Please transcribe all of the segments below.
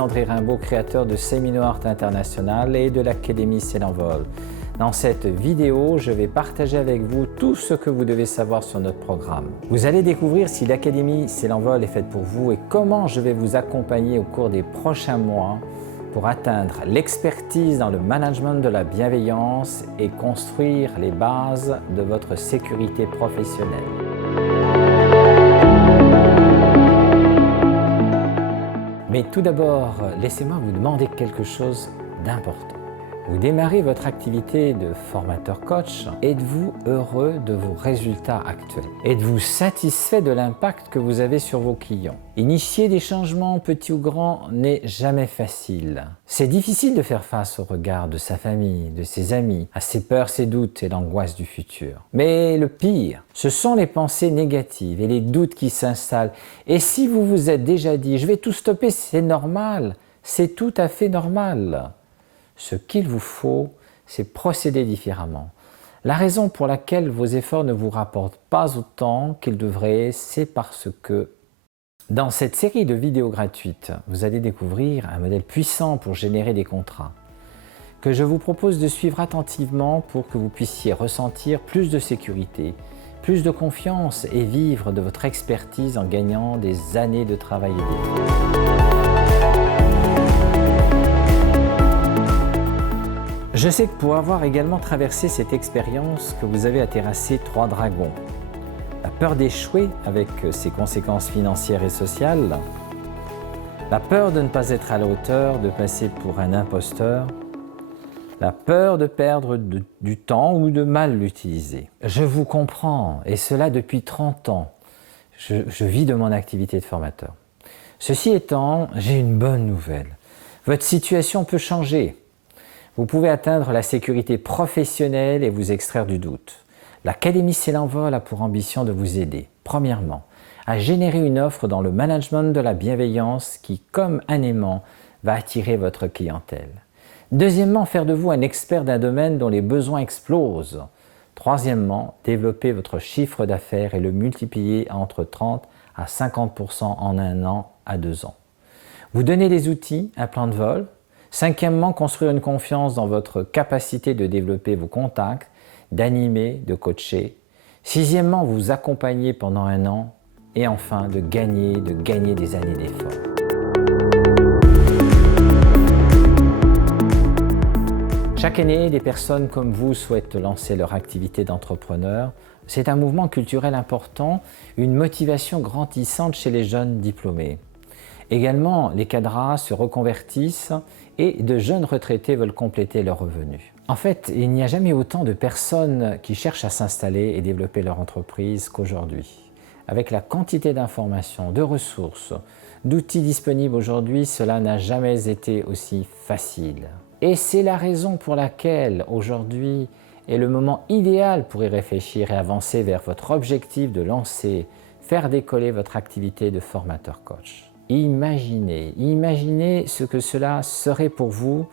André Rimbaud, créateur de Semino-Art International et de l'Académie C'est l'Envol. Dans cette vidéo, je vais partager avec vous tout ce que vous devez savoir sur notre programme. Vous allez découvrir si l'Académie C'est l'Envol est faite pour vous et comment je vais vous accompagner au cours des prochains mois pour atteindre l'expertise dans le management de la bienveillance et construire les bases de votre sécurité professionnelle. Mais tout d'abord, laissez-moi vous demander quelque chose d'important. Vous démarrez votre activité de formateur coach. Êtes-vous heureux de vos résultats actuels? Êtes-vous satisfait de l'impact que vous avez sur vos clients? Initier des changements, petits ou grands, n'est jamais facile. C'est difficile de faire face au regard de sa famille, de ses amis, à ses peurs, ses doutes et l'angoisse du futur. Mais le pire, ce sont les pensées négatives et les doutes qui s'installent. Et si vous vous êtes déjà dit « je vais tout stopper, c'est normal », c'est tout à fait normal. Ce qu'il vous faut, c'est procéder différemment. La raison pour laquelle vos efforts ne vous rapportent pas autant qu'ils devraient, c'est parce que dans cette série de vidéos gratuites, vous allez découvrir un modèle puissant pour générer des contrats que je vous propose de suivre attentivement pour que vous puissiez ressentir plus de sécurité, plus de confiance et vivre de votre expertise en gagnant des années de travail et d'efforts. Je sais que pour avoir également traversé cette expérience, que vous avez à terrasser 3 dragons. La peur d'échouer avec ses conséquences financières et sociales, la peur de ne pas être à la hauteur, de passer pour un imposteur, la peur de perdre du temps ou de mal l'utiliser. Je vous comprends, et cela depuis 30 ans. Je vis de mon activité de formateur. Ceci étant, j'ai une bonne nouvelle. Votre situation peut changer. Vous pouvez atteindre la sécurité professionnelle et vous extraire du doute. L'Académie C'est l'Envol a pour ambition de vous aider, premièrement, à générer une offre dans le management de la bienveillance qui, comme un aimant, va attirer votre clientèle. Deuxièmement, faire de vous un expert d'un domaine dont les besoins explosent. Troisièmement, développer votre chiffre d'affaires et le multiplier entre 30 à 50% en 1 an à 2 ans. Vous donner des outils, un plan de vol. Cinquièmement, construire une confiance dans votre capacité de développer vos contacts, d'animer, de coacher. Sixièmement, vous accompagner pendant 1 an. Et enfin, de gagner des années d'efforts. Chaque année, des personnes comme vous souhaitent lancer leur activité d'entrepreneur. C'est un mouvement culturel important, une motivation grandissante chez les jeunes diplômés. Également, les cadras se reconvertissent et de jeunes retraités veulent compléter leurs revenus. En fait, il n'y a jamais autant de personnes qui cherchent à s'installer et développer leur entreprise qu'aujourd'hui. Avec la quantité d'informations, de ressources, d'outils disponibles aujourd'hui, cela n'a jamais été aussi facile. Et c'est la raison pour laquelle aujourd'hui est le moment idéal pour y réfléchir et avancer vers votre objectif de lancer, faire décoller votre activité de formateur coach. Imaginez ce que cela serait pour vous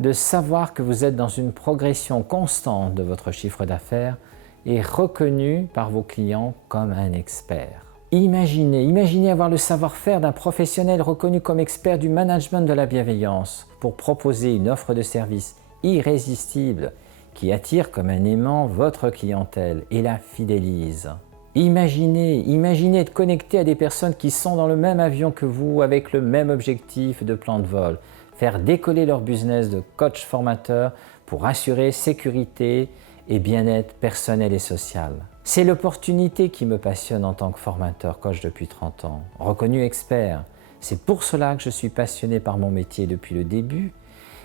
de savoir que vous êtes dans une progression constante de votre chiffre d'affaires et reconnu par vos clients comme un expert. Imaginez avoir le savoir-faire d'un professionnel reconnu comme expert du management de la bienveillance pour proposer une offre de service irrésistible qui attire comme un aimant votre clientèle et la fidélise. Imaginez être connecté à des personnes qui sont dans le même avion que vous avec le même objectif de plan de vol, faire décoller leur business de coach formateur pour assurer sécurité et bien-être personnel et social. C'est l'opportunité qui me passionne en tant que formateur coach depuis 30 ans, reconnu expert. C'est pour cela que je suis passionné par mon métier depuis le début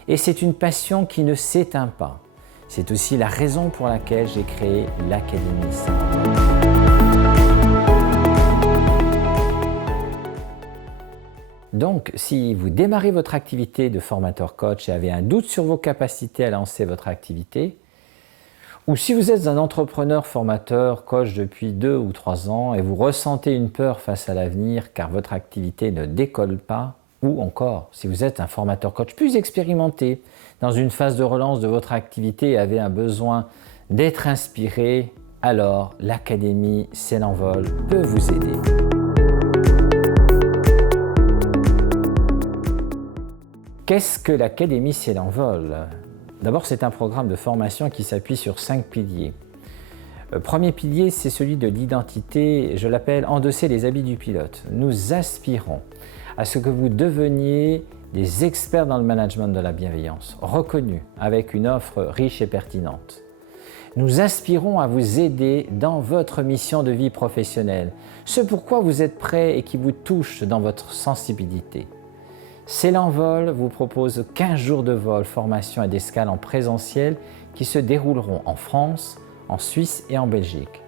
et c'est une passion qui ne s'éteint pas. C'est aussi la raison pour laquelle j'ai créé l'Académie C'est l'Envol. Donc, si vous démarrez votre activité de formateur coach et avez un doute sur vos capacités à lancer votre activité, ou si vous êtes un entrepreneur formateur coach depuis 2 ou 3 ans et vous ressentez une peur face à l'avenir car votre activité ne décolle pas, ou encore si vous êtes un formateur coach plus expérimenté dans une phase de relance de votre activité et avez un besoin d'être inspiré, alors l'Académie C'est l'Envol peut vous aider. Qu'est-ce que l'Académie C'est l'envol? D'abord, c'est un programme de formation qui s'appuie sur 5 piliers. Le premier pilier, c'est celui de l'identité, je l'appelle « endosser les habits du pilote ». Nous aspirons à ce que vous deveniez des experts dans le management de la bienveillance, reconnus, avec une offre riche et pertinente. Nous aspirons à vous aider dans votre mission de vie professionnelle, ce pourquoi vous êtes prêt et qui vous touche dans votre sensibilité. C'est l'envol vous propose 15 jours de vol, formation et d'escale en présentiel qui se dérouleront en France, en Suisse et en Belgique.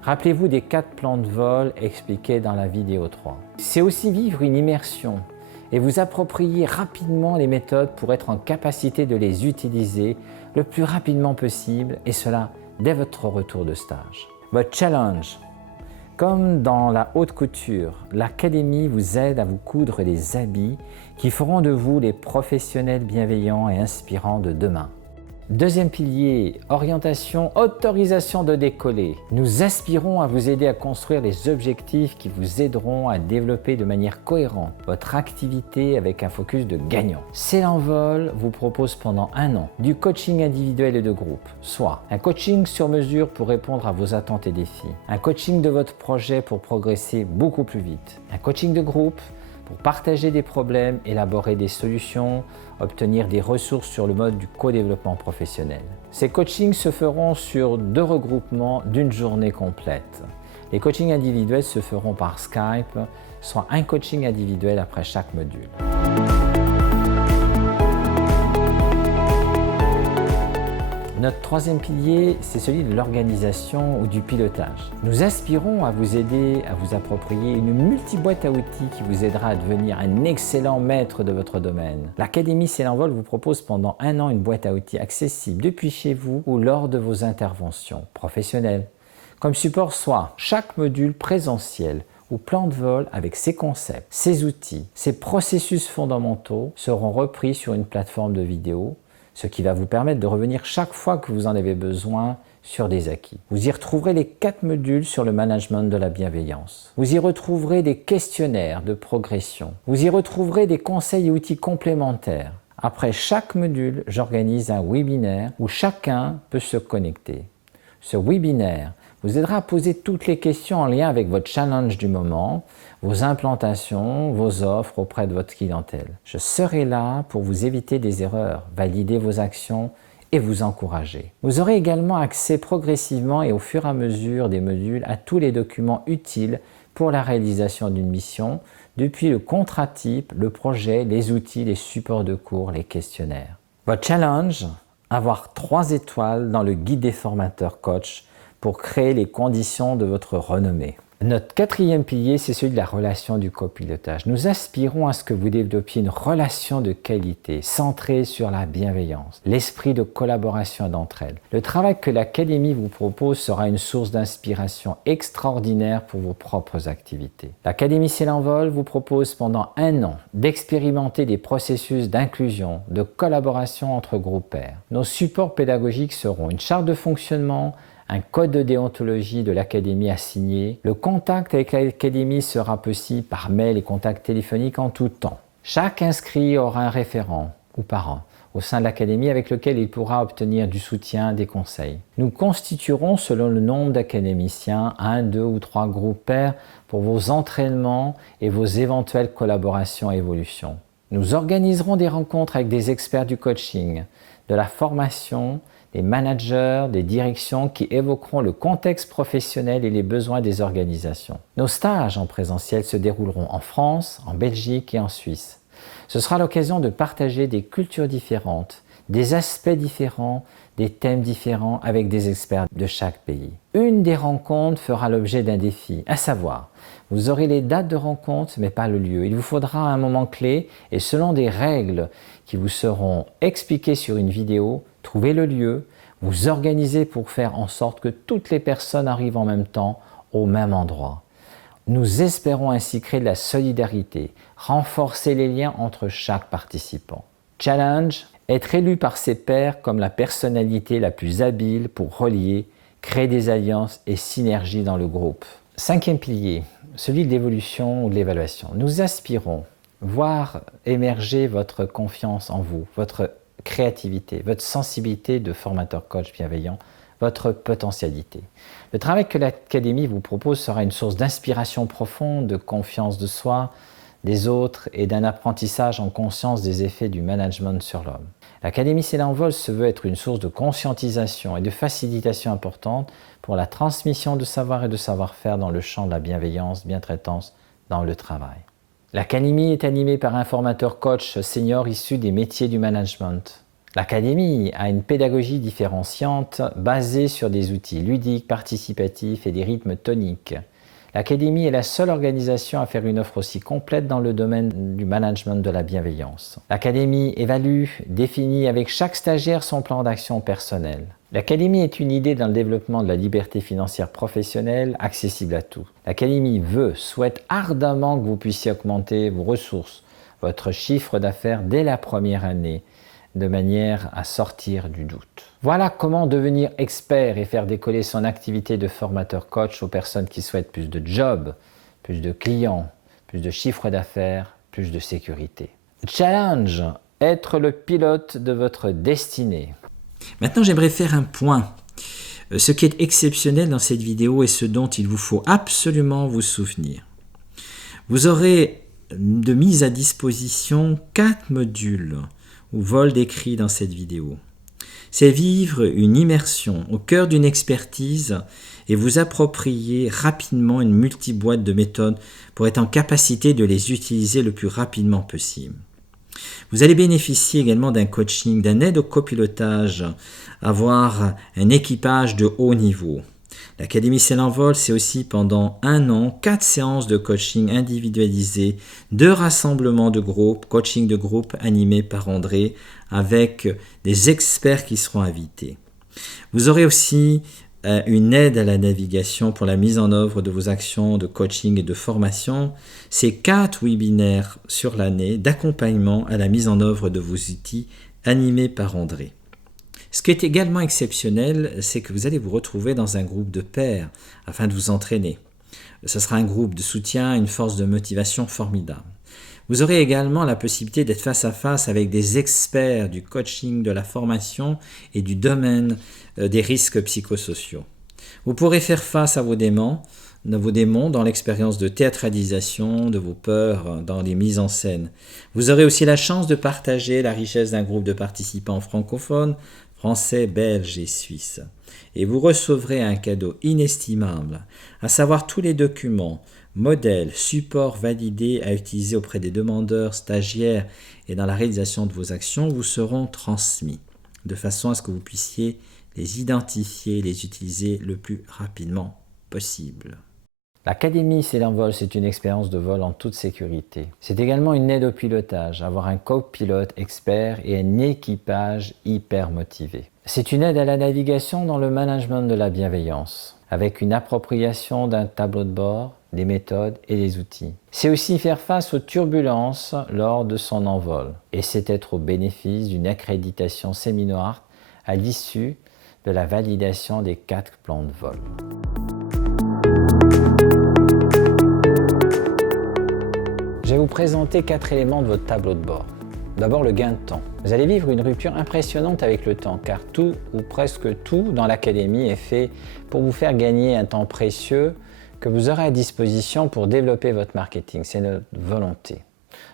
Rappelez-vous des 4 plans de vol expliqués dans la vidéo 3. C'est aussi vivre une immersion et vous approprier rapidement les méthodes pour être en capacité de les utiliser le plus rapidement possible et cela dès votre retour de stage. Votre challenge. Comme dans la haute couture, l'Académie vous aide à vous coudre des habits qui feront de vous les professionnels bienveillants et inspirants de demain. Deuxième pilier, orientation, autorisation de décoller. Nous aspirons à vous aider à construire les objectifs qui vous aideront à développer de manière cohérente votre activité avec un focus de gagnant. C'est l'envol vous propose pendant 1 an du coaching individuel et de groupe, soit un coaching sur mesure pour répondre à vos attentes et défis, un coaching de votre projet pour progresser beaucoup plus vite, un coaching de groupe pour partager des problèmes, élaborer des solutions, obtenir des ressources sur le mode du co-développement professionnel. Ces coachings se feront sur 2 regroupements d'une journée complète. Les coachings individuels se feront par Skype, soit un coaching individuel après chaque module. Notre troisième pilier, c'est celui de l'organisation ou du pilotage. Nous aspirons à vous aider à vous approprier une multiboîte à outils qui vous aidera à devenir un excellent maître de votre domaine. L'Académie C'est l'envol vous propose pendant 1 an une boîte à outils accessible depuis chez vous ou lors de vos interventions professionnelles. Comme support soit chaque module présentiel ou plan de vol avec ses concepts, ses outils, ses processus fondamentaux seront repris sur une plateforme de vidéo, ce qui va vous permettre de revenir chaque fois que vous en avez besoin sur des acquis. Vous y retrouverez les 4 modules sur le management de la bienveillance. Vous y retrouverez des questionnaires de progression. Vous y retrouverez des conseils et outils complémentaires. Après chaque module, j'organise un webinaire où chacun peut se connecter. Ce webinaire vous aidera à poser toutes les questions en lien avec votre challenge du moment, vos implantations, vos offres auprès de votre clientèle. Je serai là pour vous éviter des erreurs, valider vos actions et vous encourager. Vous aurez également accès progressivement et au fur et à mesure des modules à tous les documents utiles pour la réalisation d'une mission, depuis le contrat type, le projet, les outils, les supports de cours, les questionnaires. Votre challenge, avoir 3 étoiles dans le guide des formateurs coach pour créer les conditions de votre renommée. Notre 4e pilier, c'est celui de la relation du copilotage. Nous aspirons à ce que vous développiez une relation de qualité, centrée sur la bienveillance, l'esprit de collaboration et d'entraide. Le travail que l'Académie vous propose sera une source d'inspiration extraordinaire pour vos propres activités. L'Académie C'est l'envol vous propose pendant 1 an d'expérimenter des processus d'inclusion, de collaboration entre groupes pairs. Nos supports pédagogiques seront une charte de fonctionnement, un code de déontologie de l'Académie à signer. Le contact avec l'Académie sera possible par mail et contact téléphonique en tout temps. Chaque inscrit aura un référent ou parent au sein de l'Académie avec lequel il pourra obtenir du soutien, des conseils. Nous constituerons selon le nombre d'académiciens 1, 2 ou 3 groupes pairs pour vos entraînements et vos éventuelles collaborations et évolutions. Nous organiserons des rencontres avec des experts du coaching, de la formation, des managers, des directions qui évoqueront le contexte professionnel et les besoins des organisations. Nos stages en présentiel se dérouleront en France, en Belgique et en Suisse. Ce sera l'occasion de partager des cultures différentes, des aspects différents, des thèmes différents avec des experts de chaque pays. Une des rencontres fera l'objet d'un défi, à savoir, vous aurez les dates de rencontre mais pas le lieu. Il vous faudra un moment clé et selon des règles qui vous seront expliquées sur une vidéo, trouvez le lieu, vous organisez pour faire en sorte que toutes les personnes arrivent en même temps au même endroit. Nous espérons ainsi créer de la solidarité, renforcer les liens entre chaque participant. Challenge, être élu par ses pairs comme la personnalité la plus habile pour relier, créer des alliances et synergies dans le groupe. 5e pilier, celui de l'évolution ou de l'évaluation. Nous aspirons voir émerger votre confiance en vous, votre créativité, votre sensibilité de formateur coach bienveillant, votre potentialité. Le travail que l'Académie vous propose sera une source d'inspiration profonde, de confiance de soi, des autres et d'un apprentissage en conscience des effets du management sur l'homme. L'Académie C'est l'envol se veut être une source de conscientisation et de facilitation importante pour la transmission de savoir et de savoir-faire dans le champ de la bienveillance, bientraitance dans le travail. L'Académie est animée par un formateur coach senior issu des métiers du management. L'Académie a une pédagogie différenciante basée sur des outils ludiques, participatifs et des rythmes toniques. L'Académie est la seule organisation à faire une offre aussi complète dans le domaine du management de la bienveillance. L'Académie évalue, définit avec chaque stagiaire son plan d'action personnel. L'Académie est une idée dans le développement de la liberté financière professionnelle, accessible à tous. L'Académie souhaite ardemment que vous puissiez augmenter vos ressources, votre chiffre d'affaires dès la première année, de manière à sortir du doute. Voilà comment devenir expert et faire décoller son activité de formateur coach aux personnes qui souhaitent plus de jobs, plus de clients, plus de chiffre d'affaires, plus de sécurité. Challenge, être le pilote de votre destinée. Maintenant, j'aimerais faire un point. Ce qui est exceptionnel dans cette vidéo et ce dont il vous faut absolument vous souvenir. Vous aurez de mise à disposition 4 modules ou vols décrits dans cette vidéo. C'est vivre une immersion au cœur d'une expertise et vous approprier rapidement une multiboîte de méthodes pour être en capacité de les utiliser le plus rapidement possible. Vous allez bénéficier également d'un coaching, d'un aide au copilotage, avoir un équipage de haut niveau. L'Académie C'est l'envol, c'est aussi pendant 1 an, 4 séances de coaching individualisées, 2 rassemblements de groupe, coaching de groupe animé par André, avec des experts qui seront invités. Vous aurez aussi une aide à la navigation pour la mise en œuvre de vos actions de coaching et de formation. C'est 4 webinaires sur l'année d'accompagnement à la mise en œuvre de vos outils animés par André. Ce qui est également exceptionnel, c'est que vous allez vous retrouver dans un groupe de pairs afin de vous entraîner. Ce sera un groupe de soutien, une force de motivation formidable. Vous aurez également la possibilité d'être face à face avec des experts du coaching, de la formation et du domaine des risques psychosociaux. Vous pourrez faire face à vos démons dans l'expérience de théâtralisation, de vos peurs, dans les mises en scène. Vous aurez aussi la chance de partager la richesse d'un groupe de participants francophones, français, belges et suisses. Et vous recevrez un cadeau inestimable, à savoir tous les documents, modèles, supports validés à utiliser auprès des demandeurs, stagiaires et dans la réalisation de vos actions vous seront transmis, de façon à ce que vous puissiez les identifier et les utiliser le plus rapidement possible. L'Académie C'est l'envol, c'est une expérience de vol en toute sécurité. C'est également une aide au pilotage, avoir un copilote expert et un équipage hyper motivé. C'est une aide à la navigation dans le management de la bienveillance, avec une appropriation d'un tableau de bord, des méthodes et des outils. C'est aussi faire face aux turbulences lors de son envol, et c'est être au bénéfice d'une accréditation Seminoart à l'issue de la validation des 4 plans de vol. Je vais vous présenter 4 éléments de votre tableau de bord. D'abord, le gain de temps. Vous allez vivre une rupture impressionnante avec le temps, car tout ou presque tout dans l'Académie est fait pour vous faire gagner un temps précieux que vous aurez à disposition pour développer votre marketing. C'est notre volonté.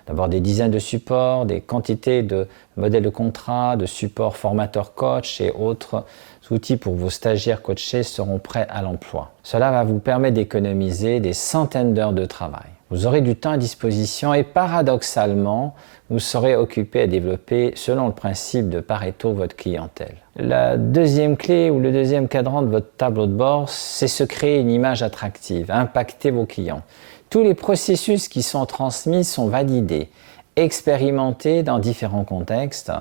D'abord, des dizaines de supports, des quantités de modèles de contrat, de supports formateurs coach et autres outils pour vos stagiaires coachés seront prêts à l'emploi. Cela va vous permettre d'économiser des centaines d'heures de travail. Vous aurez du temps à disposition et paradoxalement, vous serez occupé à développer, selon le principe de Pareto, votre clientèle. La deuxième clé ou le deuxième cadran de votre tableau de bord, c'est se créer une image attractive, impacter vos clients. Tous les processus qui sont transmis sont validés, expérimentés dans différents contextes.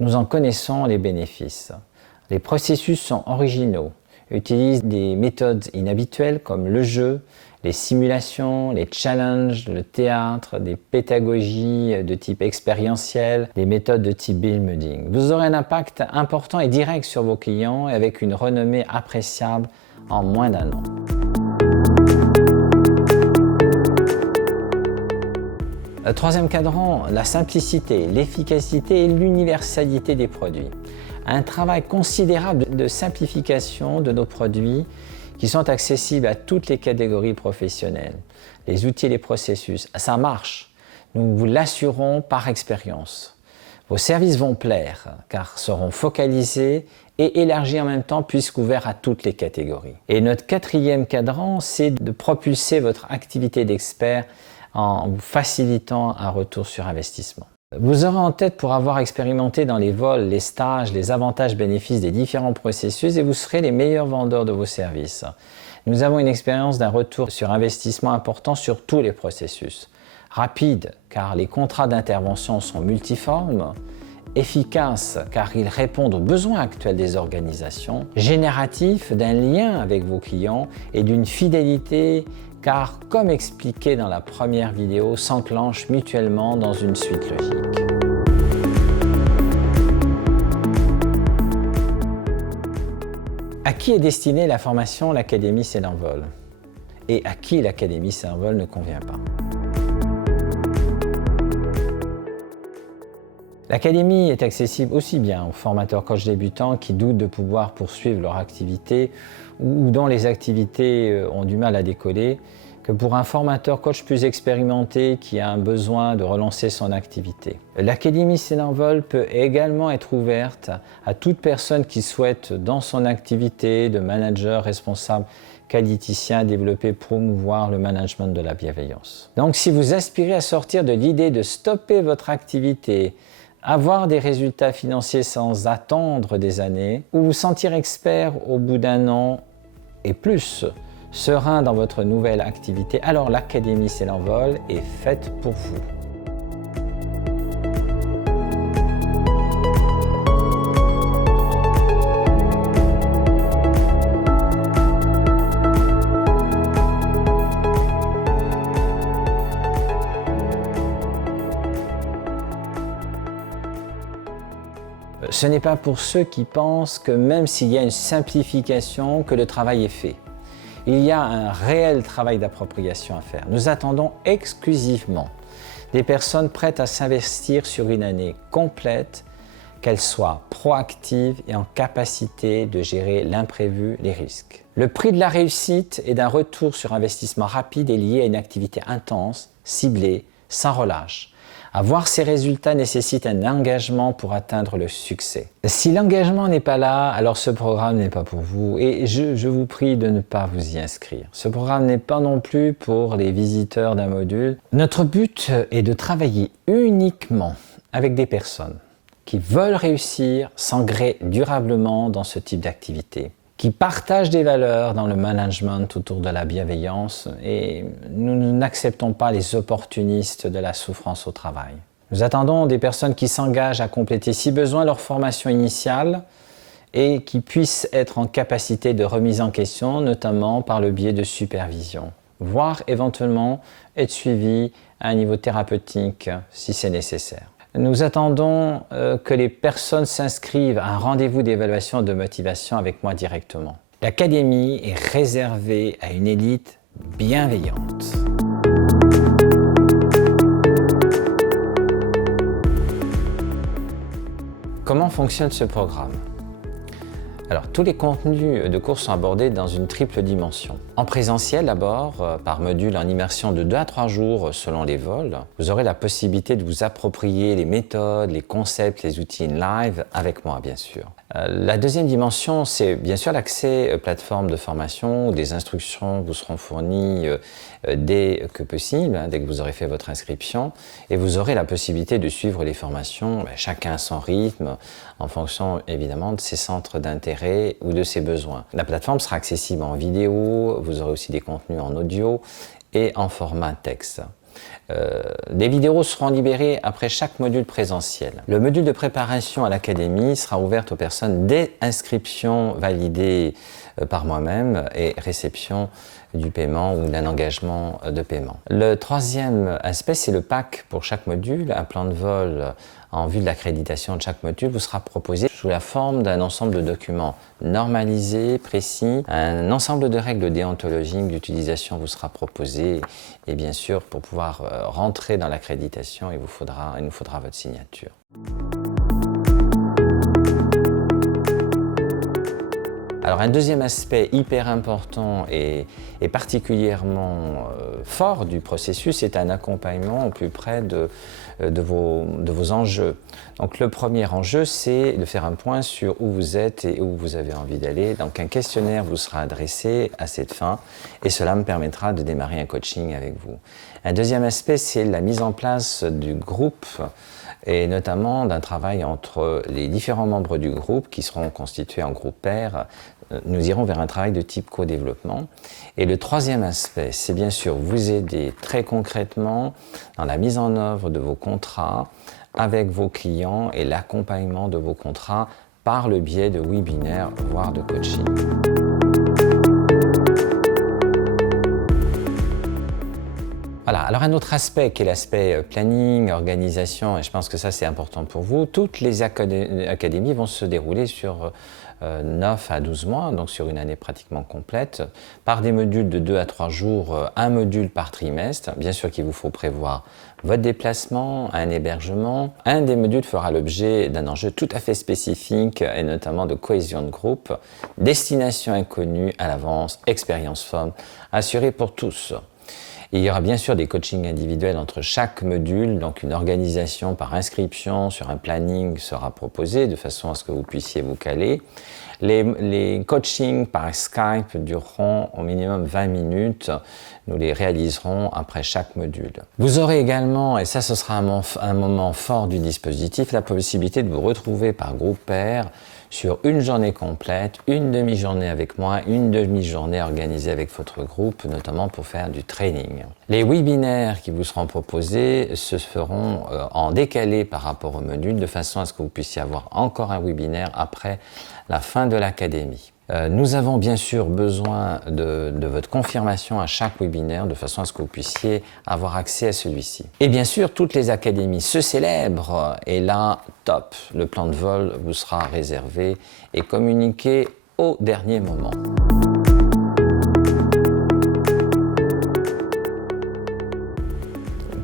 Nous en connaissons les bénéfices. Les processus sont originaux, utilisent des méthodes inhabituelles comme le jeu, les simulations, les challenges, le théâtre, des pédagogies de type expérientiel, des méthodes de type building. Vous aurez un impact important et direct sur vos clients et avec une renommée appréciable en moins d'1 an. Le troisième cadran, la simplicité, l'efficacité et l'universalité des produits. Un travail considérable de simplification de nos produits qui sont accessibles à toutes les catégories professionnelles. Les outils et les processus, ça marche. Nous vous l'assurons par expérience. Vos services vont plaire car seront focalisés et élargis en même temps puisqu'ouverts à toutes les catégories. Et notre quatrième cadran, c'est de propulser votre activité d'expert en vous facilitant un retour sur investissement. Vous aurez en tête pour avoir expérimenté dans les vols, les stages, les avantages-bénéfices des différents processus et vous serez les meilleurs vendeurs de vos services. Nous avons une expérience d'un retour sur investissement important sur tous les processus. Rapide, car les contrats d'intervention sont multiformes. Efficace, car ils répondent aux besoins actuels des organisations. Génératif, d'un lien avec vos clients et d'une fidélité, car, comme expliqué dans la première vidéo, s'enclenchent mutuellement dans une suite logique. À qui est destinée la formation l'Académie C'est l'Envol? Et à qui l'Académie C'est l'Envol ne convient pas? L'Académie est accessible aussi bien aux formateurs coachs débutants qui doutent de pouvoir poursuivre leur activité ou dont les activités ont du mal à décoller, que pour un formateur coach plus expérimenté qui a un besoin de relancer son activité. L'Académie C'est l'Envol peut également être ouverte à toute personne qui souhaite, dans son activité de manager, responsable, qualiticien, développer, promouvoir le management de la bienveillance. Donc si vous aspirez à sortir de l'idée de stopper votre activité, avoir des résultats financiers sans attendre des années, ou vous sentir expert au bout d'un an et plus, serein dans votre nouvelle activité, alors l'Académie C'est l'Envol est faite pour vous. Ce n'est pas pour ceux qui pensent que même s'il y a une simplification, que le travail est fait. Il y a un réel travail d'appropriation à faire. Nous attendons exclusivement des personnes prêtes à s'investir sur une année complète, qu'elles soient proactives et en capacité de gérer l'imprévu, les risques. Le prix de la réussite et d'un retour sur investissement rapide est lié à une activité intense, ciblée, sans relâche. Avoir ces résultats nécessite un engagement pour atteindre le succès. Si l'engagement n'est pas là, alors ce programme n'est pas pour vous et je vous prie de ne pas vous y inscrire. Ce programme n'est pas non plus pour les visiteurs d'un module. Notre but est de travailler uniquement avec des personnes qui veulent réussir, s'ancrer durablement dans ce type d'activité, qui partagent des valeurs dans le management autour de la bienveillance et nous n'acceptons pas les opportunistes de la souffrance au travail. Nous attendons des personnes qui s'engagent à compléter si besoin leur formation initiale et qui puissent être en capacité de remise en question, notamment par le biais de supervision, voire éventuellement être suivis à un niveau thérapeutique si c'est nécessaire. Nous attendons que les personnes s'inscrivent à un rendez-vous d'évaluation de motivation avec moi directement. L'Académie est réservée à une élite bienveillante. Comment fonctionne ce programme? Alors, tous les contenus de cours sont abordés dans une triple dimension. En présentiel d'abord, par module en immersion de 2 à 3 jours selon les vols, vous aurez la possibilité de vous approprier les méthodes, les concepts, les outils in live avec moi bien sûr. La deuxième dimension, c'est bien sûr l'accès plateforme de formation où des instructions vous seront fournies dès que possible, dès que vous aurez fait votre inscription, et vous aurez la possibilité de suivre les formations, chacun à son rythme, en fonction évidemment de ses centres d'intérêt ou de ses besoins. La plateforme sera accessible en vidéo, vous aurez aussi des contenus en audio et en format texte. Des vidéos seront libérées après chaque module présentiel. Le module de préparation à l'Académie sera ouvert aux personnes dès inscription validée par moi-même et réception du paiement ou d'un engagement de paiement. Le troisième aspect, c'est le pack pour chaque module. Un plan de vol en vue de l'accréditation de chaque module vous sera proposé sous la forme d'un ensemble de documents normalisés, précis. Un ensemble de règles déontologiques d'utilisation vous sera proposé et bien sûr pour pouvoir rentrer dans l'accréditation, il nous faudra votre signature. Alors un deuxième aspect hyper important et particulièrement fort du processus, c'est un accompagnement au plus près de vos enjeux. Donc le premier enjeu, c'est de faire un point sur où vous êtes et où vous avez envie d'aller. Donc un questionnaire vous sera adressé à cette fin et cela me permettra de démarrer un coaching avec vous. Un deuxième aspect, c'est la mise en place du groupe et notamment d'un travail entre les différents membres du groupe qui seront constitués en groupe pair. Nous irons vers un travail de type co-développement. Et le troisième aspect, c'est bien sûr vous aider très concrètement dans la mise en œuvre de vos contrats avec vos clients et l'accompagnement de vos contrats par le biais de webinaires, voire de coaching. Voilà. Alors un autre aspect qui est l'aspect planning, organisation, et je pense que ça c'est important pour vous, toutes les académies vont se dérouler sur 9 à 12 mois, donc sur une année pratiquement complète, par des modules de 2 à 3 jours, un module par trimestre. Bien sûr qu'il vous faut prévoir votre déplacement, un hébergement. Un des modules fera l'objet d'un enjeu tout à fait spécifique et notamment de cohésion de groupe, destination inconnue à l'avance, expérience fun, assurée pour tous. Il y aura bien sûr des coachings individuels entre chaque module, donc une organisation par inscription sur un planning sera proposée de façon à ce que vous puissiez vous caler. Les coachings par Skype dureront au minimum 20 minutes. Nous les réaliserons après chaque module. Vous aurez également, et ça ce sera un moment fort du dispositif, la possibilité de vous retrouver par groupe pair sur une journée complète, une demi-journée avec moi, une demi-journée organisée avec votre groupe, notamment pour faire du training. Les webinaires qui vous seront proposés se feront en décalé par rapport au module, de façon à ce que vous puissiez avoir encore un webinaire après la fin de l'académie. Nous avons bien sûr besoin de votre confirmation à chaque webinaire de façon à ce que vous puissiez avoir accès à celui-ci. Et bien sûr, toutes les académies se célèbrent et là, top, le plan de vol vous sera réservé et communiqué au dernier moment.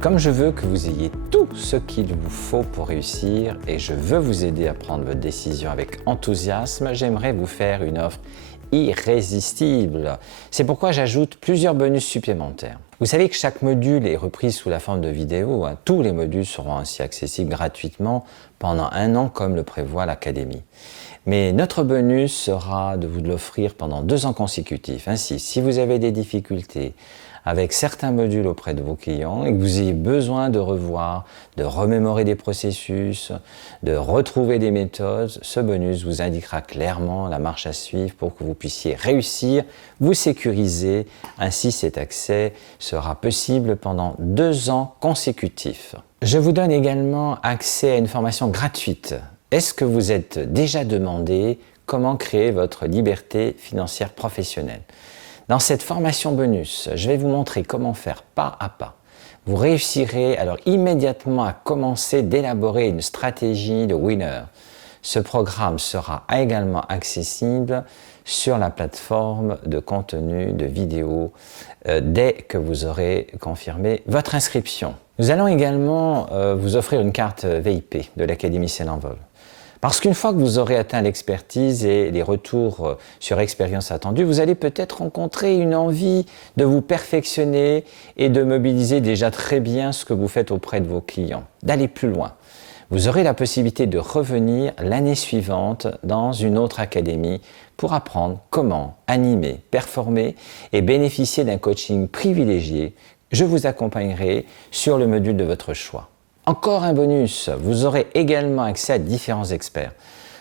Comme je veux que vous ayez tout ce qu'il vous faut pour réussir et je veux vous aider à prendre votre décision avec enthousiasme, j'aimerais vous faire une offre irrésistible. C'est pourquoi j'ajoute plusieurs bonus supplémentaires. Vous savez que chaque module est repris sous la forme de vidéo. Tous les modules seront ainsi accessibles gratuitement pendant 1 an comme le prévoit l'Académie. Mais notre bonus sera de vous l'offrir pendant 2 ans consécutifs. Ainsi, si vous avez des difficultés avec certains modules auprès de vos clients et que vous ayez besoin de revoir, de remémorer des processus, de retrouver des méthodes, ce bonus vous indiquera clairement la marche à suivre pour que vous puissiez réussir, vous sécuriser. Ainsi, cet accès sera possible pendant 2 ans consécutifs. Je vous donne également accès à une formation gratuite. Est-ce que vous êtes déjà demandé comment créer votre liberté financière professionnelle ? Dans cette formation bonus, je vais vous montrer comment faire pas à pas. Vous réussirez alors immédiatement à commencer d'élaborer une stratégie de winner. Ce programme sera également accessible sur la plateforme de contenu de vidéo dès que vous aurez confirmé votre inscription. Nous allons également vous offrir une carte VIP de l'Académie S'Envol. Parce qu'une fois que vous aurez atteint l'expertise et les retours sur expérience attendue, vous allez peut-être rencontrer une envie de vous perfectionner et de mobiliser déjà très bien ce que vous faites auprès de vos clients, d'aller plus loin. Vous aurez la possibilité de revenir l'année suivante dans une autre académie pour apprendre comment animer, performer et bénéficier d'un coaching privilégié. Je vous accompagnerai sur le module de votre choix. Encore un bonus, vous aurez également accès à différents experts.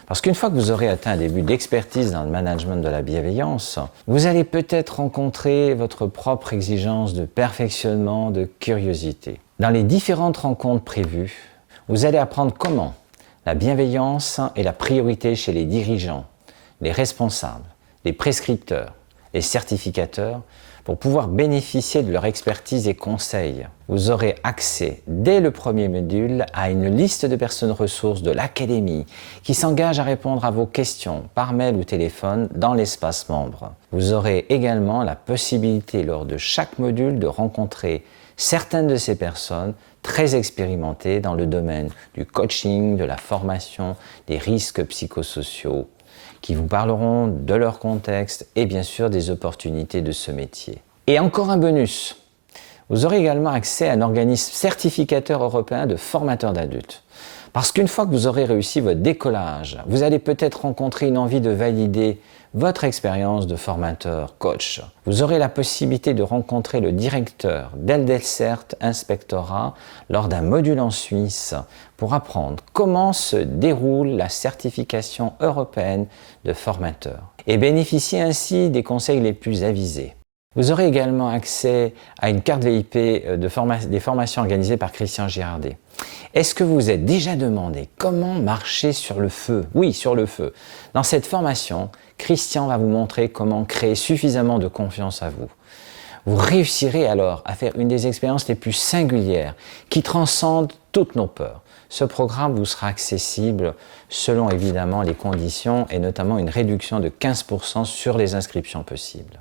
Parce qu'une fois que vous aurez atteint un début d'expertise dans le management de la bienveillance, vous allez peut-être rencontrer votre propre exigence de perfectionnement, de curiosité. Dans les différentes rencontres prévues, vous allez apprendre comment la bienveillance est la priorité chez les dirigeants, les responsables, les prescripteurs, les certificateurs, pour pouvoir bénéficier de leur expertise et conseils. Vous aurez accès, dès le premier module, à une liste de personnes ressources de l'Académie qui s'engagent à répondre à vos questions par mail ou téléphone dans l'espace membre. Vous aurez également la possibilité, lors de chaque module, de rencontrer certaines de ces personnes très expérimentées dans le domaine du coaching, de la formation, des risques psychosociaux, qui vous parleront de leur contexte et bien sûr des opportunités de ce métier. Et encore un bonus, vous aurez également accès à un organisme certificateur européen de formateurs d'adultes. Parce qu'une fois que vous aurez réussi votre décollage, vous allez peut-être rencontrer une envie de valider votre expérience de formateur, coach. Vous aurez la possibilité de rencontrer le directeur d'Eldelcert Inspectorat lors d'un module en Suisse pour apprendre comment se déroule la certification européenne de formateur et bénéficier ainsi des conseils les plus avisés. Vous aurez également accès à une carte VIP des formations organisées par Christian Girardet. Est-ce que vous vous êtes déjà demandé comment marcher sur le feu? Oui, sur le feu. Dans cette formation, Christian va vous montrer comment créer suffisamment de confiance à vous. Vous réussirez alors à faire une des expériences les plus singulières qui transcendent toutes nos peurs. Ce programme vous sera accessible selon évidemment les conditions et notamment une réduction de 15% sur les inscriptions possibles.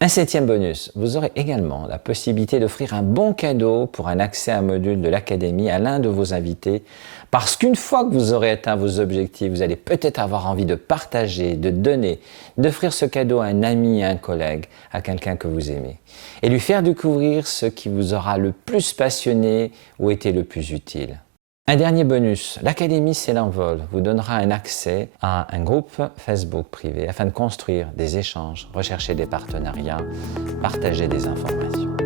Un 7e bonus, vous aurez également la possibilité d'offrir un bon cadeau pour un accès à un module de l'Académie à l'un de vos invités, parce qu'une fois que vous aurez atteint vos objectifs, vous allez peut-être avoir envie de partager, de donner, d'offrir ce cadeau à un ami, à un collègue, à quelqu'un que vous aimez, et lui faire découvrir ce qui vous aura le plus passionné ou été le plus utile. Un dernier bonus, l'Académie C'est l'envol vous donnera un accès à un groupe Facebook privé afin de construire des échanges, rechercher des partenariats, partager des informations.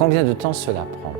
Combien de temps cela prend?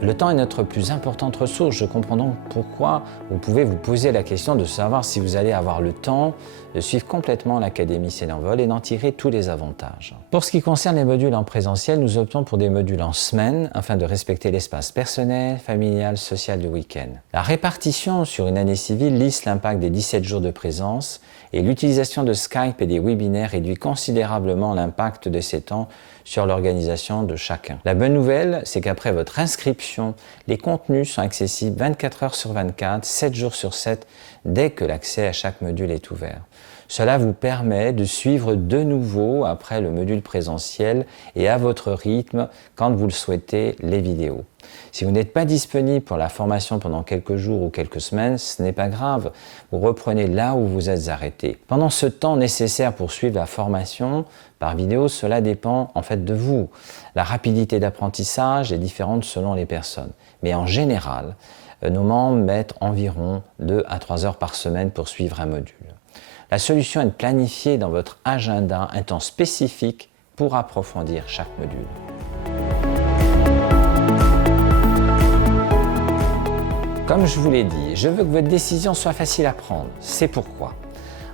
Le temps est notre plus importante ressource. Je comprends donc pourquoi vous pouvez vous poser la question de savoir si vous allez avoir le temps de suivre complètement l'Académie C'est l'envol et d'en tirer tous les avantages. Pour ce qui concerne les modules en présentiel, nous optons pour des modules en semaine afin de respecter l'espace personnel, familial, social du week-end. La répartition sur une année civile lisse l'impact des 17 jours de présence et l'utilisation de Skype et des webinaires réduit considérablement l'impact de ces temps sur l'organisation de chacun. La bonne nouvelle, c'est qu'après votre inscription, les contenus sont accessibles 24 heures sur 24, 7 jours sur 7, dès que l'accès à chaque module est ouvert. Cela vous permet de suivre de nouveau, après le module présentiel et à votre rythme, quand vous le souhaitez, les vidéos. Si vous n'êtes pas disponible pour la formation pendant quelques jours ou quelques semaines, ce n'est pas grave, vous reprenez là où vous êtes arrêté. Pendant ce temps nécessaire pour suivre la formation par vidéo, cela dépend en fait de vous. La rapidité d'apprentissage est différente selon les personnes, mais en général, nos membres mettent environ 2 à 3 heures par semaine pour suivre un module. La solution est de planifier dans votre agenda un temps spécifique pour approfondir chaque module. Comme je vous l'ai dit, je veux que votre décision soit facile à prendre. C'est pourquoi,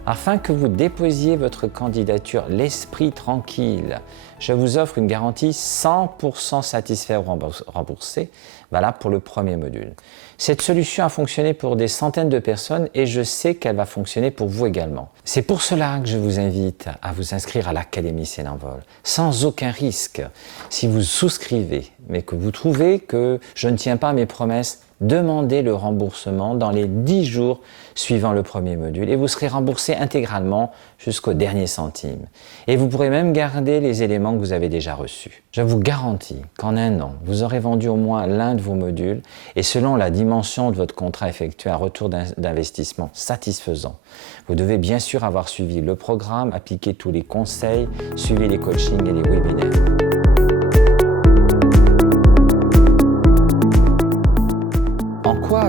afin que vous déposiez votre candidature l'esprit tranquille, je vous offre une garantie 100% satisfait ou remboursé, valable pour le premier module. Cette solution a fonctionné pour des centaines de personnes et je sais qu'elle va fonctionner pour vous également. C'est pour cela que je vous invite à vous inscrire à l'Académie C'est l'envol, sans aucun risque. Si vous souscrivez, mais que vous trouvez que je ne tiens pas à mes promesses, demandez le remboursement dans les 10 jours suivant le premier module et vous serez remboursé intégralement jusqu'au dernier centime. Et vous pourrez même garder les éléments que vous avez déjà reçus. Je vous garantis qu'en un an, vous aurez vendu au moins l'un de vos modules et selon la dimension de votre contrat effectué, un retour d'investissement satisfaisant. Vous devez bien sûr avoir suivi le programme, appliqué tous les conseils, suivi les coachings et les webinaires.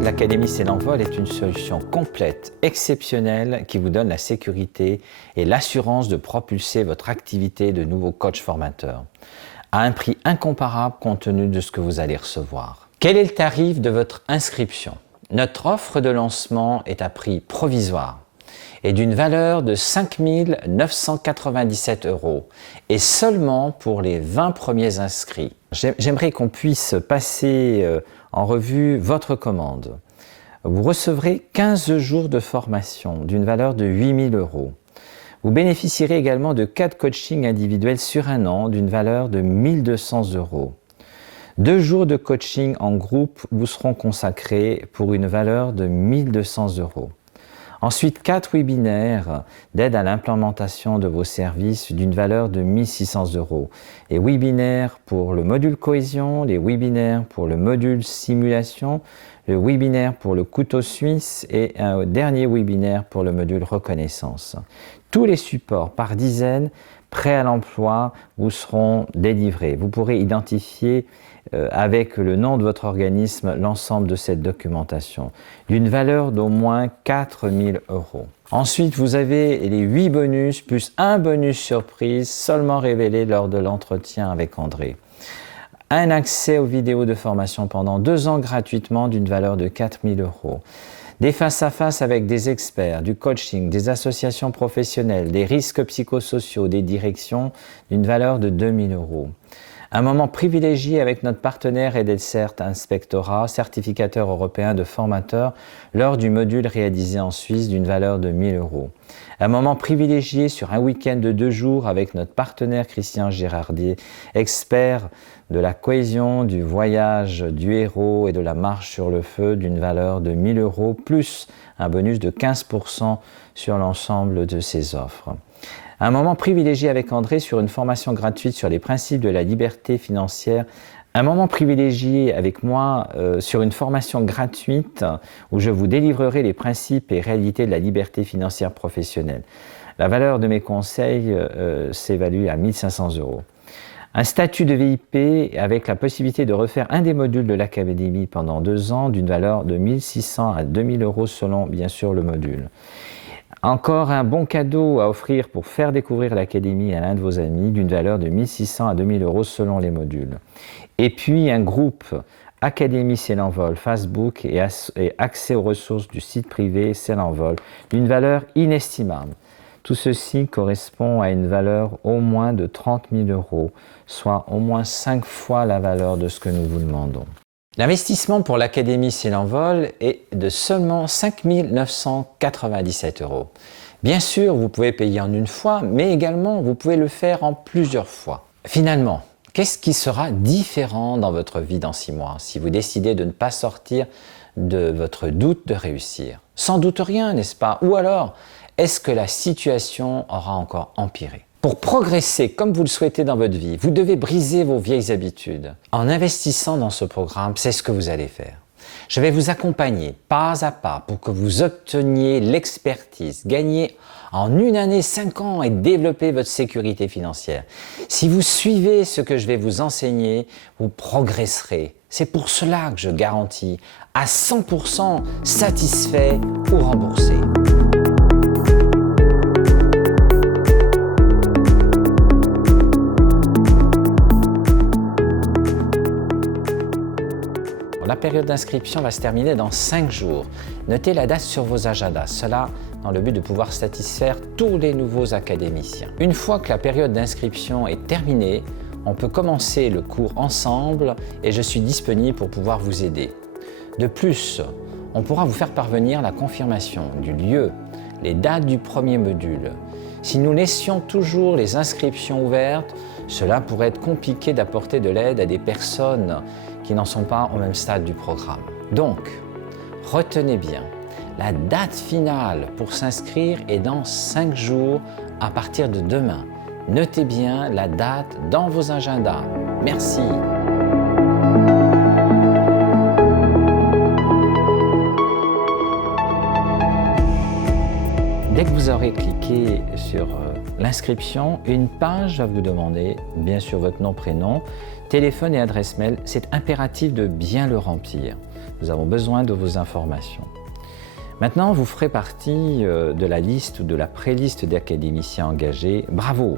L'Académie C'est l'envol est une solution complète, exceptionnelle, qui vous donne la sécurité et l'assurance de propulser votre activité de nouveau coach formateur. à un prix incomparable compte tenu de ce que vous allez recevoir. Quel est le tarif de votre inscription? Notre offre de lancement est à prix provisoire et d'une valeur de 5 997 € et seulement pour les 20 premiers inscrits. J'aimerais qu'on puisse passer en revue votre commande. Vous recevrez 15 jours de formation d'une valeur de 8 000 €. Vous bénéficierez également de 4 coachings individuels sur un an d'une valeur de 1 200 €. 2 jours de coaching en groupe vous seront consacrés pour une valeur de 1 200 €. Ensuite, 4 webinaires d'aide à l'implémentation de vos services d'une valeur de 1 600 €. Les webinaires pour le module cohésion, les webinaires pour le module simulation, le webinaire pour le couteau suisse et un dernier webinaire pour le module reconnaissance. Tous les supports par dizaines prêts à l'emploi vous seront délivrés. Vous pourrez identifier avec le nom de votre organisme l'ensemble de cette documentation, d'une valeur d'au moins 4 000 €. Ensuite, vous avez les 8 bonus plus un bonus surprise seulement révélé lors de l'entretien avec André. Un accès aux vidéos de formation pendant 2 ans gratuitement d'une valeur de 4 000 €. Des face-à-face avec des experts, du coaching, des associations professionnelles, des risques psychosociaux, des directions d'une valeur de 2 000 €. Un moment privilégié avec notre partenaire Edelcert Inspectora, certificateur européen de formateurs, lors du module réalisé en Suisse d'une valeur de 1 000 €. Un moment privilégié sur un week-end de 2 jours avec notre partenaire Christian Girardier, expert de la cohésion, du voyage du héros et de la marche sur le feu d'une valeur de 1 000 €, plus un bonus de 15% sur l'ensemble de ces offres. Un moment privilégié avec André sur une formation gratuite sur les principes de la liberté financière. Un moment privilégié avec moi sur une formation gratuite où je vous délivrerai les principes et réalités de la liberté financière professionnelle. La valeur de mes conseils s'évalue à 1 500 €. Un statut de VIP avec la possibilité de refaire un des modules de l'Académie pendant 2 ans d'une valeur de 1 600 à 2 000 € selon bien sûr le module. Encore un bon cadeau à offrir pour faire découvrir l'Académie à l'un de vos amis d'une valeur de 1 600 à 2 000 € selon les modules. Et puis un groupe Académie C'est l'envol Facebook et accès aux ressources du site privé C'est l'envol d'une valeur inestimable. Tout ceci correspond à une valeur au moins de 30 000 €, soit au moins 5 fois la valeur de ce que nous vous demandons. L'investissement pour l'Académie C'est l'envol est de seulement 5 997 €. Bien sûr, vous pouvez payer en une fois, mais également vous pouvez le faire en plusieurs fois. Finalement, qu'est-ce qui sera différent dans votre vie dans 6 mois si vous décidez de ne pas sortir de votre doute de réussir? Sans doute rien, n'est-ce pas? Ou alors, est-ce que la situation aura encore empiré? Pour progresser comme vous le souhaitez dans votre vie, vous devez briser vos vieilles habitudes. En investissant dans ce programme, c'est ce que vous allez faire. Je vais vous accompagner pas à pas pour que vous obteniez l'expertise, gagner en 1 année 5 ans et développer votre sécurité financière. Si vous suivez ce que je vais vous enseigner, vous progresserez. C'est pour cela que je garantis à 100% satisfait ou remboursé. La période d'inscription va se terminer dans 5 jours. Notez la date sur vos agendas, cela dans le but de pouvoir satisfaire tous les nouveaux académiciens. Une fois que la période d'inscription est terminée, on peut commencer le cours ensemble et je suis disponible pour pouvoir vous aider. De plus, on pourra vous faire parvenir la confirmation du lieu, les dates du premier module. Si nous laissions toujours les inscriptions ouvertes, cela pourrait être compliqué d'apporter de l'aide à des personnes qui n'en sont pas au même stade du programme. Donc, retenez bien, la date finale pour s'inscrire est dans 5 jours à partir de demain. Notez bien la date dans vos agendas. Merci. Dès que vous aurez cliqué sur l'inscription, une page va vous demander, bien sûr, votre nom, prénom, téléphone et adresse mail. C'est impératif de bien le remplir. Nous avons besoin de vos informations. Maintenant, vous ferez partie de la liste ou de la pré-liste d'académiciens engagés. Bravo,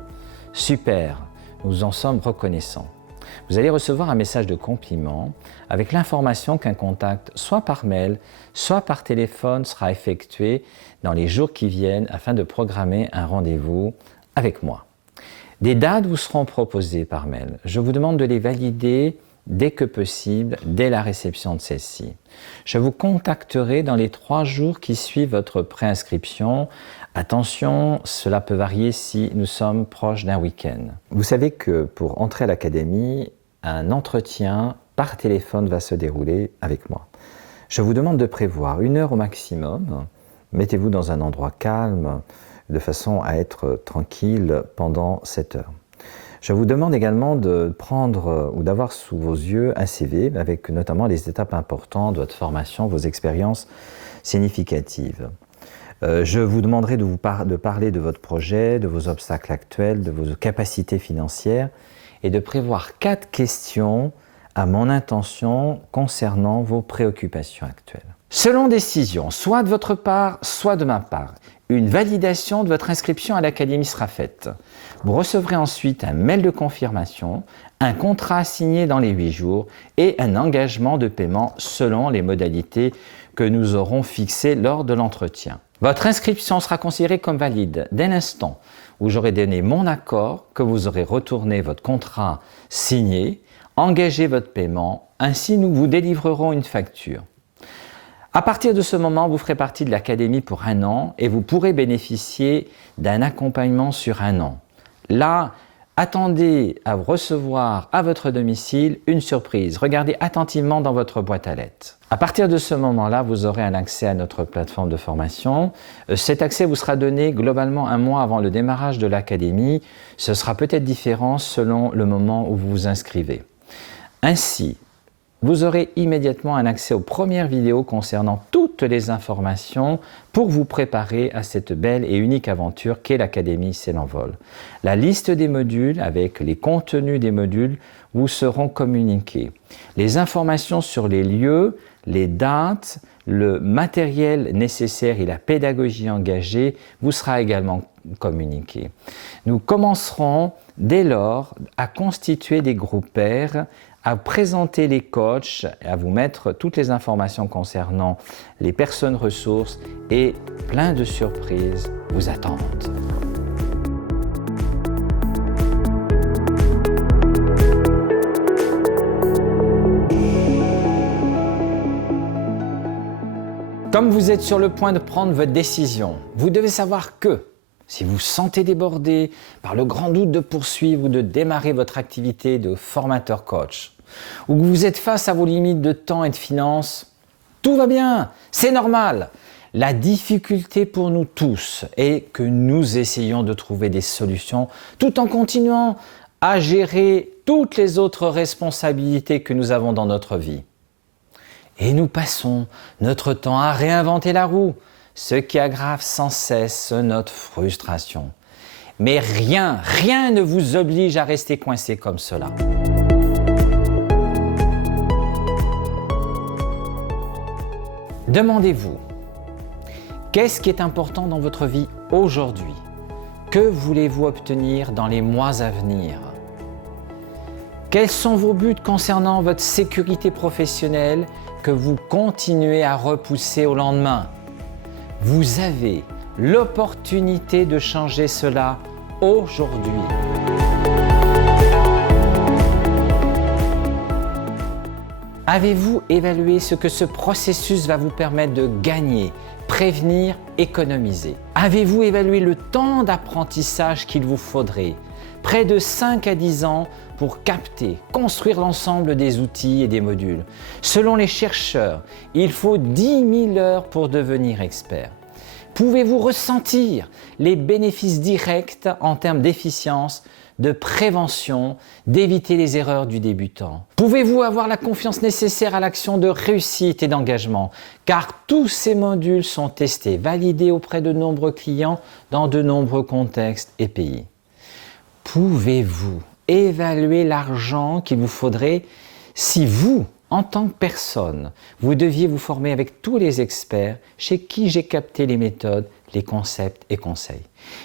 super, nous en sommes reconnaissants. Vous allez recevoir un message de compliment avec l'information qu'un contact, soit par mail, soit par téléphone, sera effectué dans les jours qui viennent afin de programmer un rendez-vous avec moi. Des dates vous seront proposées par mail. Je vous demande de les valider dès que possible, dès la réception de celle-ci. Je vous contacterai dans les 3 jours qui suivent votre préinscription. Attention, cela peut varier si nous sommes proches d'un week-end. Vous savez que pour entrer à l'académie, un entretien par téléphone va se dérouler avec moi. Je vous demande de prévoir 1 heure au maximum. Mettez-vous dans un endroit calme, de façon à être tranquille pendant cette heure. Je vous demande également de prendre ou d'avoir sous vos yeux un CV avec notamment les étapes importantes de votre formation, vos expériences significatives. Je vous demanderai de parler de votre projet, de vos obstacles actuels, de vos capacités financières et de prévoir 4 questions à mon intention concernant vos préoccupations actuelles. Selon décision, soit de votre part, soit de ma part, une validation de votre inscription à l'académie sera faite. Vous recevrez ensuite un mail de confirmation, un contrat signé dans les 8 jours et un engagement de paiement selon les modalités que nous aurons fixées lors de l'entretien. Votre inscription sera considérée comme valide dès l'instant où j'aurai donné mon accord, que vous aurez retourné votre contrat signé, engagé votre paiement, ainsi nous vous délivrerons une facture. À partir de ce moment, vous ferez partie de l'académie pour 1 an et vous pourrez bénéficier d'un accompagnement sur 1 an. Là, attendez à recevoir à votre domicile une surprise. Regardez attentivement dans votre boîte à lettres. À partir de ce moment-là, vous aurez un accès à notre plateforme de formation. Cet accès vous sera donné globalement 1 mois avant le démarrage de l'académie. Ce sera peut-être différent selon le moment où vous vous inscrivez. Ainsi, vous aurez immédiatement un accès aux premières vidéos concernant toutes les informations pour vous préparer à cette belle et unique aventure qu'est l'Académie C'est l'envol. La liste des modules avec les contenus des modules vous seront communiqués. Les informations sur les lieux, les dates, le matériel nécessaire et la pédagogie engagée vous sera également communiqué. Nous commencerons dès lors à constituer des groupes pairs, à présenter les coachs, à vous mettre toutes les informations concernant les personnes ressources et plein de surprises vous attendent. Comme vous êtes sur le point de prendre votre décision, vous devez savoir que si vous sentez débordé par le grand doute de poursuivre ou de démarrer votre activité de formateur coach, ou que vous êtes face à vos limites de temps et de finances, tout va bien, c'est normal. La difficulté pour nous tous est que nous essayons de trouver des solutions tout en continuant à gérer toutes les autres responsabilités que nous avons dans notre vie. Et nous passons notre temps à réinventer la roue, ce qui aggrave sans cesse notre frustration. Mais rien ne vous oblige à rester coincé comme cela. Demandez-vous, qu'est-ce qui est important dans votre vie aujourd'hui? Que voulez-vous obtenir dans les mois à venir? Quels sont vos buts concernant votre sécurité professionnelle que vous continuez à repousser au lendemain? Vous avez l'opportunité de changer cela aujourd'hui. Avez-vous évalué ce que ce processus va vous permettre de gagner, prévenir, économiser? Avez-vous évalué le temps d'apprentissage qu'il vous faudrait? Près de 5 à 10 ans pour capter, construire l'ensemble des outils et des modules. Selon les chercheurs, il faut 10 000 heures pour devenir expert. Pouvez-vous ressentir les bénéfices directs en termes d'efficience, de prévention, d'éviter les erreurs du débutant? Pouvez-vous avoir la confiance nécessaire à l'action de réussite et d'engagement? Car tous ces modules sont testés, validés auprès de nombreux clients dans de nombreux contextes et pays. Pouvez-vous évaluer l'argent qu'il vous faudrait si vous, en tant que personne, vous deviez vous former avec tous les experts chez qui j'ai capté les méthodes, les concepts et conseils.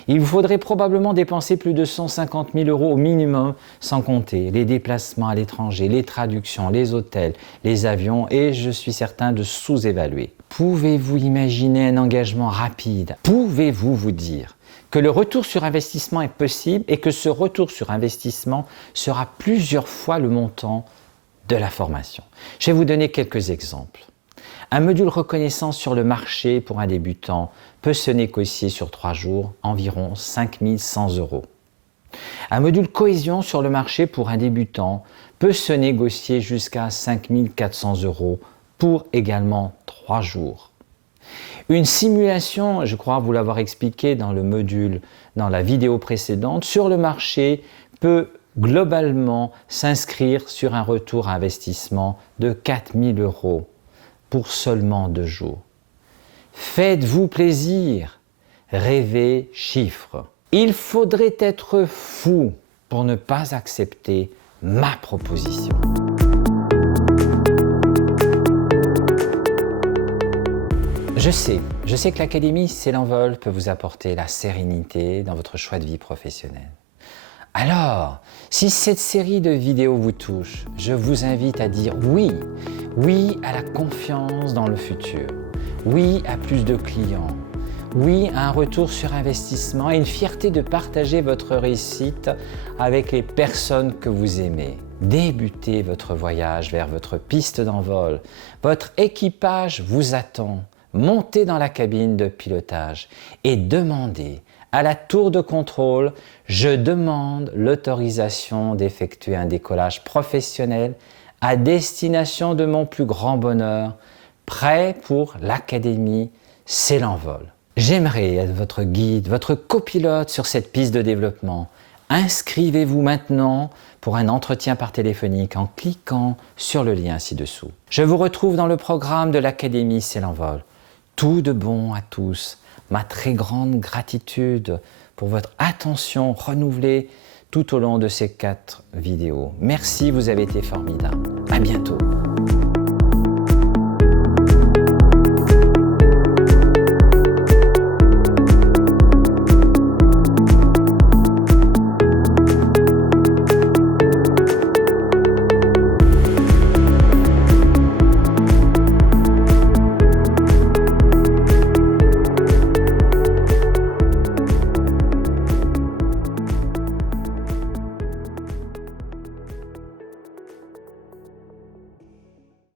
Il vous faudrait probablement dépenser plus de 150 000 € au minimum, sans compter les déplacements à l'étranger, les traductions, les hôtels, les avions et je suis certain de sous-évaluer. Pouvez-vous imaginer un engagement rapide? Pouvez-vous vous dire que le retour sur investissement est possible et que ce retour sur investissement sera plusieurs fois le montant de la formation? Je vais vous donner quelques exemples. Un module reconnaissance sur le marché pour un débutant peut se négocier sur 3 jours, environ 5 100 €. Un module cohésion sur le marché pour un débutant peut se négocier jusqu'à 5 400 € pour également 3 jours. Une simulation, je crois vous l'avoir expliqué dans le module, dans la vidéo précédente, sur le marché peut globalement s'inscrire sur un retour à investissement de 4 000 € pour seulement 2 jours. Faites-vous plaisir, rêvez chiffres. Il faudrait être fou pour ne pas accepter ma proposition. Je sais que l'Académie C'est l'Envol peut vous apporter la sérénité dans votre choix de vie professionnelle. Alors, si cette série de vidéos vous touche, je vous invite à dire oui, oui à la confiance dans le futur, oui à plus de clients, oui à un retour sur investissement et une fierté de partager votre réussite avec les personnes que vous aimez. Débutez votre voyage vers votre piste d'envol. Votre équipage vous attend. Montez dans la cabine de pilotage et demandez à la tour de contrôle « Je demande l'autorisation d'effectuer un décollage professionnel à destination de mon plus grand bonheur, prêt pour l'Académie C'est l'Envol ». J'aimerais être votre guide, votre copilote sur cette piste de développement. Inscrivez-vous maintenant pour un entretien par téléphonique en cliquant sur le lien ci-dessous. Je vous retrouve dans le programme de l'Académie C'est l'Envol. Tout de bon à tous. Ma très grande gratitude pour votre attention renouvelée tout au long de ces 4 vidéos. Merci, vous avez été formidables. À bientôt.